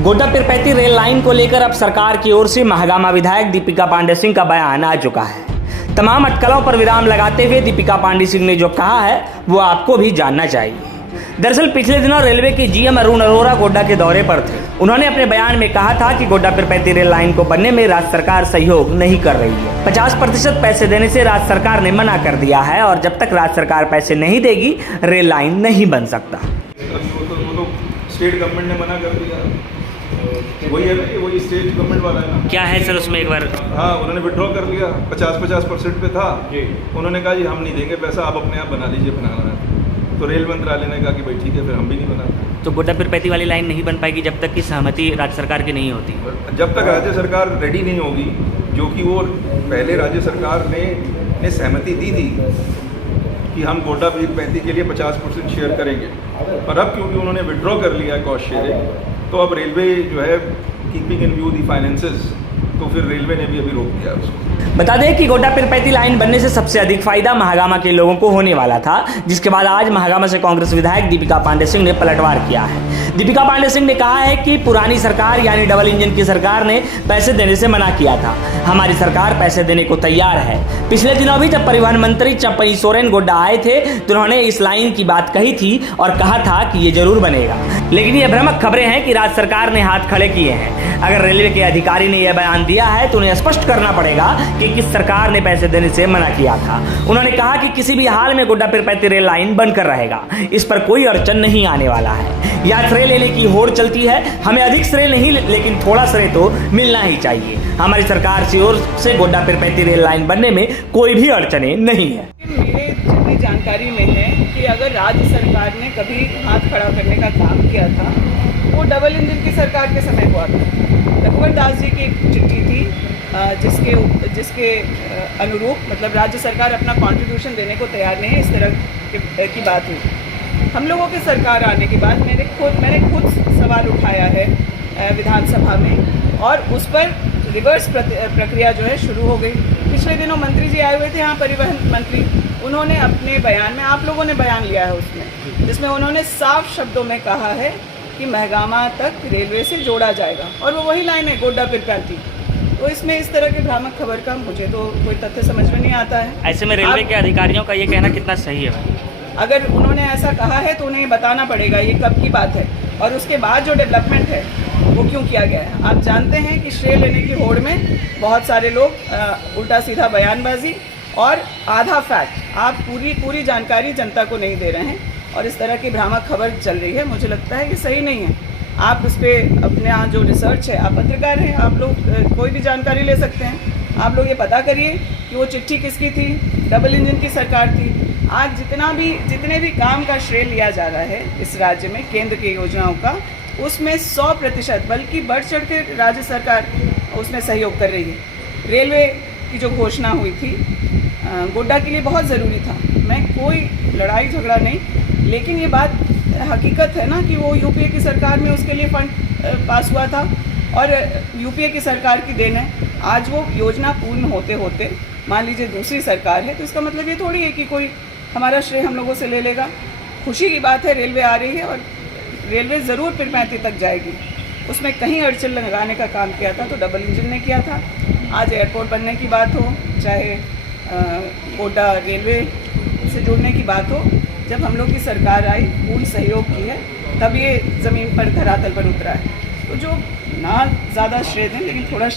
Godda Pirpainti rail line को लेकर अब सरकार की ओर से महागामा विधायक दीपिका पांडे सिंह का बयान आ चुका है। तमाम अटकलों पर विराम लगाते हुए दीपिका पांडे सिंह ने जो कहा है वो आपको भी जानना चाहिए। दरअसल पिछले दिनों रेलवे के जीएम अरुण अरोड़ा गोड्डा के दौरे पर थे। उन्होंने अपने बयान में कहा था कि गोड्डा पीरपैंती रेल लाइन को बनने में राज्य सरकार सहयोग नहीं कर रही है। 50% पैसे देने से राज्य सरकार ने मना कर दिया है और जब तक राज्य सरकार पैसे नहीं देगी रेल लाइन नहीं बन सकता। स्टेट गवर्नमेंट ने मना कर दिया, वही है ना, वही स्टेट गवर्नमेंट वाला है ना। क्या है सर उसमें एक बार? हाँ, उन्होंने विड्रॉ कर लिया, 50% पे था। उन्होंने कहा जी हम नहीं देंगे पैसा, आप अपने आप बना लीजिए बनाना है। तो रेल मंत्रालय ने कहा कि भाई ठीक है, फिर हम भी नहीं बनाते। तो गोड्डा पीरपैंती वाली लाइन नहीं बन पाएगी जब तक की सहमति राज्य सरकार की नहीं होती। जब तक राज्य सरकार रेडी नहीं होगी, जो कि वो पहले राज्य सरकार ने सहमति दी थी कि हम गोड्डा पीरपैंती के लिए 50% शेयर करेंगे, पर अब क्योंकि उन्होंने विड्रॉ कर लिया है कॉस्ट शेयरिंग, तो अब रेलवे जो है keeping in view the finances, तो फिर रेलवे ने भी अभी रोक दिया उसको। बता दें कि गोड्डा पीरपैंती लाइन बनने से सबसे अधिक फायदा महागामा के लोगों को होने वाला था, जिसके बाद आज महागामा से कांग्रेस विधायक दीपिका पांडे सिंह ने पलटवार किया है। दीपिका पांडे सिंह ने कहा है कि पुरानी सरकार यानी डबल इंजन की सरकार ने पैसे देने से मना किया था। हमारी सरकार पैसे देने को तैयार है। पिछले दिनों भी जब परिवहन मंत्री चंपई सोरेन गोड्डा आए थे तो उन्होंने इस लाइन की बात कही थी और कहा था कि ये जरूर बनेगा, लेकिन ये भ्रामक खबरें हैं कि राज्य सरकार ने हाथ खड़े किए हैं। अगर रेलवे के अधिकारी ने यह बयान दिया है तो उन्हें स्पष्ट करना पड़ेगा कि किस सरकार ने पैसे देने से मना किया था। उन्होंने कहा कि किसी भी हाल में गोड्डा पीरपैंती रेल लाइन बनकर रहेगा, इस पर कोई अड़चन नहीं आने वाला है। या श्रेय लेने की होड़ चलती है, हमें अधिक श्रेय नहीं लेकिन थोड़ा श्रेय तो मिलना ही चाहिए। हमारी सरकार की ओर से गोड्डा पीरपैंती रेल लाइन बनने में कोई भी अड़चने नहीं है। मेरे जितनी जानकारी में है कि अगर राज्य सरकार ने कभी हाथ खड़ा करने का काम किया था वो डबल इंजन की सरकार के समय हुआ था। रघुवर दास जी की एक चिट्ठी थी जिसके अनुरूप मतलब राज्य सरकार अपना कॉन्ट्रीब्यूशन देने को तैयार नहीं है, इस तरह की बात हुई। हम लोगों की सरकार आने के बाद मैंने खुद सवाल उठाया है विधानसभा में और उस पर रिवर्स प्रक्रिया जो है शुरू हो गई। पिछले दिनों मंत्री जी आए हुए थे यहाँ, परिवहन मंत्री, उन्होंने अपने बयान में, आप लोगों ने बयान लिया है उसमें, जिसमें उन्होंने साफ शब्दों में कहा है कि महागामा तक रेलवे से जोड़ा जाएगा और वो वही लाइन है गोड्डा पीरपैंती। तो इसमें इस तरह की भ्रामक खबर का मुझे तो कोई तथ्य समझ में नहीं आता है। ऐसे में रेलवे के अधिकारियों का ये कहना कितना सही है भाई? अगर उन्होंने ऐसा कहा है तो उन्हें बताना पड़ेगा ये कब की बात है और उसके बाद जो डेवलपमेंट है वो क्यों किया गया है। आप जानते हैं कि श्रेय लेने की होड़ में बहुत सारे लोग उल्टा सीधा बयानबाजी और आधा फैक्ट, आप पूरी जानकारी जनता को नहीं दे रहे हैं और इस तरह की भ्रामक खबर चल रही है। मुझे लगता है ये सही नहीं है। आप उस पर अपने यहाँ जो रिसर्च है, आप पत्रकार हैं, आप लोग कोई भी जानकारी ले सकते हैं। आप लोग ये पता करिए कि वो चिट्ठी किसकी थी, डबल इंजन की सरकार थी। आज जितने भी काम का श्रेय लिया जा रहा है इस राज्य में केंद्र की योजनाओं का, उसमें 100% बल्कि बढ़ चढ़ के राज्य सरकार उसमें सहयोग कर रही है। रेलवे की जो घोषणा हुई थी गोड्डा के लिए बहुत ज़रूरी था। मैं कोई लड़ाई झगड़ा नहीं, लेकिन ये बात हकीकत है ना कि वो यूपीए की सरकार में उसके लिए फंड पास हुआ था और यूपीए की सरकार की देन है। आज वो योजना पूर्ण होते होते मान लीजिए दूसरी सरकार है, तो इसका मतलब ये थोड़ी है कि कोई हमारा श्रेय हम लोगों से ले लेगा। खुशी की बात है, रेलवे आ रही है और रेलवे ज़रूर पीरपैंती तक जाएगी। उसमें कहीं अड़चन लगाने का काम किया था तो डबल इंजन ने किया था। आज एयरपोर्ट बनने की बात हो, चाहे गोड्डा रेलवे से जुड़ने की बात हो, जब हम लोग की सरकार आई, पूर्ण सहयोग की है, तब ये ज़मीन पर धरातल पर उतरा है। तो जो ना ज़्यादा श्रेय दें लेकिन थोड़ा